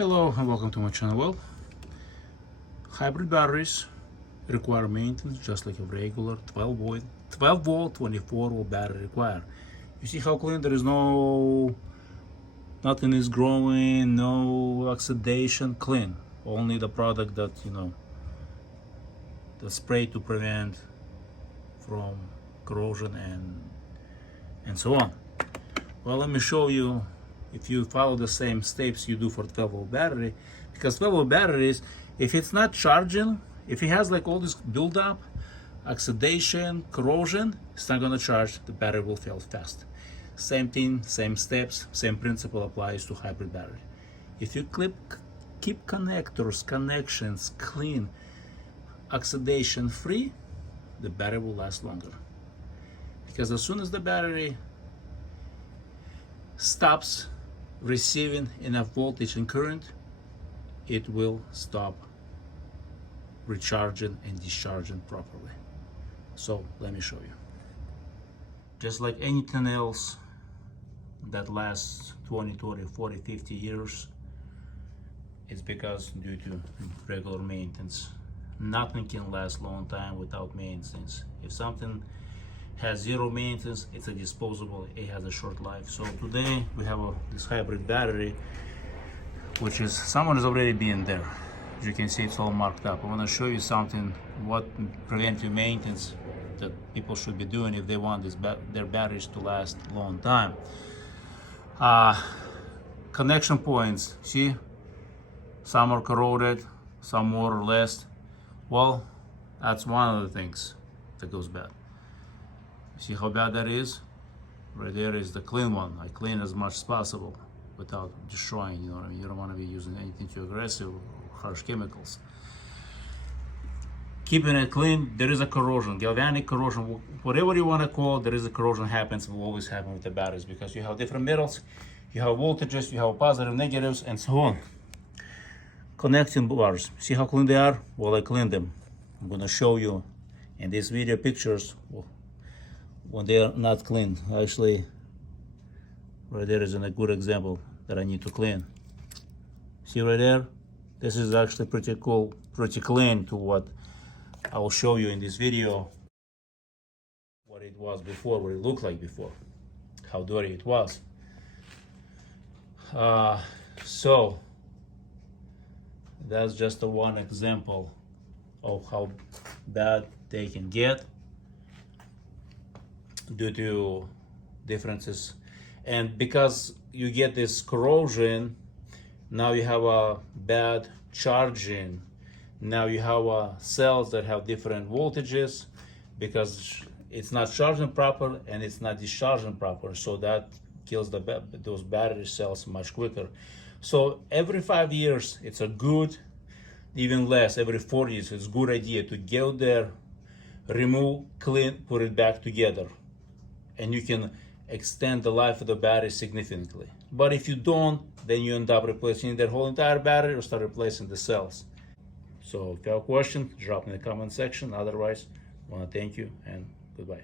Hello and welcome to my channel. Well, hybrid batteries require maintenance just like a regular 12 volt 24 volt battery require. You see how clean? There is nothing is growing, no oxidation, clean. Only the product that the spray to prevent from corrosion and so on. Well, let me show you if you follow the same steps you do for 12 volt battery, because 12 volt batteries, if it's not charging, if it has like all this buildup, oxidation, corrosion, it's not going to charge, the battery will fail fast. Same thing, same steps, same principle applies to hybrid battery. If you keep connections clean, oxidation free, the battery will last longer. Because as soon as the battery stops receiving enough voltage and current, it will stop recharging and discharging properly. So let me show you. Just like anything else that lasts 20, 30, 40, 50 years, it's because due to regular maintenance. Nothing can last a long time without maintenance. If something has zero maintenance, it's a disposable, it has a short life. So today we have this hybrid battery, which is, someone has already been there. As you can see, it's all marked up. I want to show you something, what preventive maintenance that people should be doing if they want their batteries to last a long time. Connection points, see, some are corroded, some more or less. Well, that's one of the things that goes bad. See how bad that is? Right there is the clean one. I clean as much as possible without destroying, you know what I mean? You don't want to be using anything too aggressive or harsh chemicals. Keeping it clean, there is a corrosion, galvanic corrosion, whatever you want to call it, there is a corrosion happens, will always happen with the batteries because you have different metals, you have voltages, you have positive, negatives, and so on. Connecting bars, see how clean they are? Well, I cleaned them. I'm going to show you in these video pictures when they are not clean. Actually, right there is a good example that I need to clean. See right there? This is actually pretty cool, pretty clean to what I will show you in this video. What it was before, what it looked like before, how dirty it was. So that's just one example of how bad they can get due to differences. And because you get this corrosion, now you have a bad charging. Now you have cells that have different voltages because it's not charging proper and it's not discharging proper. So that kills those battery cells much quicker. So every 5 years, it's a good, even less, every 4 years, it's a good idea to go there, remove, clean, put it back together. And you can extend the life of the battery significantly. But if you don't, then you end up replacing the whole entire battery or start replacing the cells. So if you have a question, drop in the comment section. Otherwise, I want to thank you and goodbye.